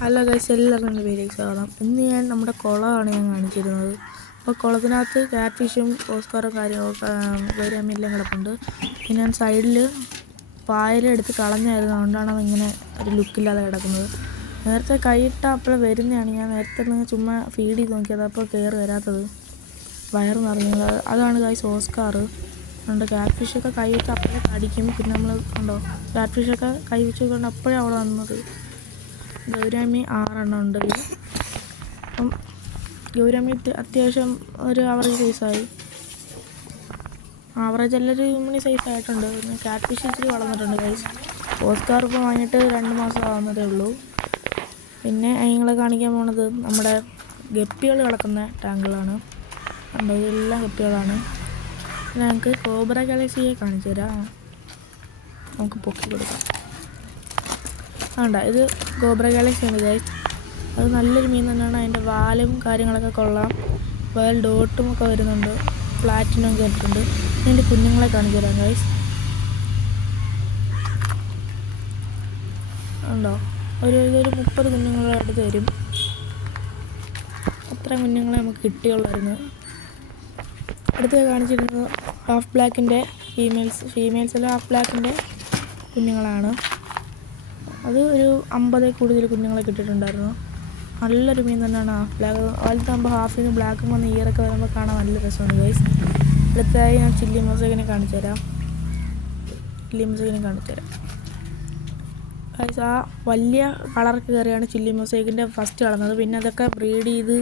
Hello guys, എല്ലാവർക്കും എൻ്റെ പേരിലേക്ക് സ്വാഗതം. ഇന്ന് ഞാൻ നമ്മുടെ കുളമാണ് കാണിച്ചിരുന്നത്. അപ്പോൾ കുളത്തിനകത്ത് ക്യാറ്റ് ഫിഷും ഓസ്കാറും കാര്യങ്ങളൊക്കെ ഗൗരാമിയെല്ലാം കിടപ്പുണ്ട്. പിന്നെ ഞാൻ സൈഡിൽ പായലെടുത്ത് കളഞ്ഞായിരുന്നു, അതുകൊണ്ടാണ് ഇങ്ങനെ ഒരു ലുക്കില്ലാതെ കിടക്കുന്നത്. നേരത്തെ കൈയിട്ട അപ്പോൾ വരുന്നതാണ്. ഞാൻ നേരത്തെ ചുമ്മാ ഫീഡ് ചെയ്ത് നോക്കിയത്, അപ്പോൾ കയറി വരാത്തത് വയറ് നിറഞ്ഞത്. അതാണ് ഗൈസ് ഓസ്കാർ. അതുകൊണ്ട് ക്യാറ്റ് ഫിഷൊക്കെ കൈയിട്ട് അപ്പോഴേ കടിക്കും. പിന്നെ നമ്മൾ ഉണ്ടോ ക്യാറ്റ് ഫിഷൊക്കെ കൈ വെച്ച് കൊണ്ട് അപ്പോഴേ അവിടെ വന്നത്. ഗൗരാമി 6 എണ്ണം ഉണ്ട്. അപ്പം ഗൗരാമി അത്യാവശ്യം ഒരു ആവറേജ് സൈസായി. ആവറേജ് എല്ലാവരും മണി സൈസായിട്ടുണ്ട്. പിന്നെ ക്യാറ്റ് ഫിഷ് ഇച്ചിരി വളർന്നിട്ടുണ്ട് ഗൈസ്. ഓസ്കാർ ഇപ്പോൾ വാങ്ങിയിട്ട് 2 മാസം ആവുന്നതേ ഉള്ളൂ. പിന്നെ ഞങ്ങളെ കാണിക്കാൻ പോണത് നമ്മുടെ ഗപ്പികൾ കിടക്കുന്ന ടാങ്കുകളാണ്. കണ്ടോ, ഇതെല്ലാം ഗപ്പികളാണ്. പിന്നെ ഞങ്ങൾക്ക് കോബ്ര ഗാലക്സിയെ കാണിച്ചു തരാം. നമുക്ക് പൊക്കി കൊടുക്കാം. ഇത് കോബ്ര ഗാലക്സി ഉണ്ട് ഗൈസ്. അത് നല്ലൊരു മീൻ തന്നെയാണ്. അതിൻ്റെ വാലും കാര്യങ്ങളൊക്കെ കൊള്ളാം. വാൽ ഡോട്ടും ഒക്കെ വരുന്നുണ്ട്. പ്ലാറ്റിനം കേട്ടിട്ടുണ്ട്. അതിൻ്റെ കുഞ്ഞുങ്ങളെ കാണിച്ചു തരാം ഗൈസ്. ഉണ്ടോ, ഇതൊരു 30 കുഞ്ഞുങ്ങളെ അടുത്ത് വരും. അത്ര കുഞ്ഞുങ്ങളെ നമുക്ക് കിട്ടിയുള്ളായിരുന്നു. അടുത്ത് കാണിച്ചിരുന്നത് ഹാഫ് ബ്ലാക്കിൻ്റെ ഫീമെയിൽസെല്ലാം ഹാഫ് ബ്ലാക്കിൻ്റെ കുഞ്ഞുങ്ങളാണ്. അത് ഒരു 50 കൂടുതൽ കുഞ്ഞുങ്ങളെ കിട്ടിയിട്ടുണ്ടായിരുന്നു. നല്ലൊരു മീൻ തന്നെയാണ് ഹാഫ് ബ്ലാക്ക്. വലുതാകുമ്പോൾ ഹാഫിന് ബ്ലാക്കും വന്ന് ഇയറൊക്കെ വരുമ്പോൾ കാണാൻ നല്ല രസമാണ് ഗൈസ്. അടുത്തായി ഞാൻ ചില്ലി മൊസൈക്കിനെ കാണിച്ചു തരാം. ഗൈസ്, ആ വലിയ കളർക്ക് കയറിയാണ് ചില്ലി മൊസൈക്കിൻ്റെ ഫസ്റ്റ് കളഞ്ഞത്. പിന്നെ അതൊക്കെ ബ്രീഡ് ചെയ്ത്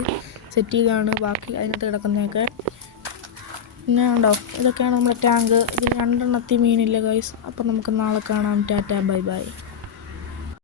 സെറ്റ് ചെയ്താണ് ബാക്കി അതിനകത്ത് കിടക്കുന്നതൊക്കെ. പിന്നെ ഉണ്ടോ, ഇതൊക്കെയാണ് നമ്മുടെ ടാങ്ക്. ഇതിൽ 2 എണ്ണത്തിൽ മീനില്ല ഗൈസ്. അപ്പം നമുക്ക് നാളെ കാണാം. Tata, bye bye.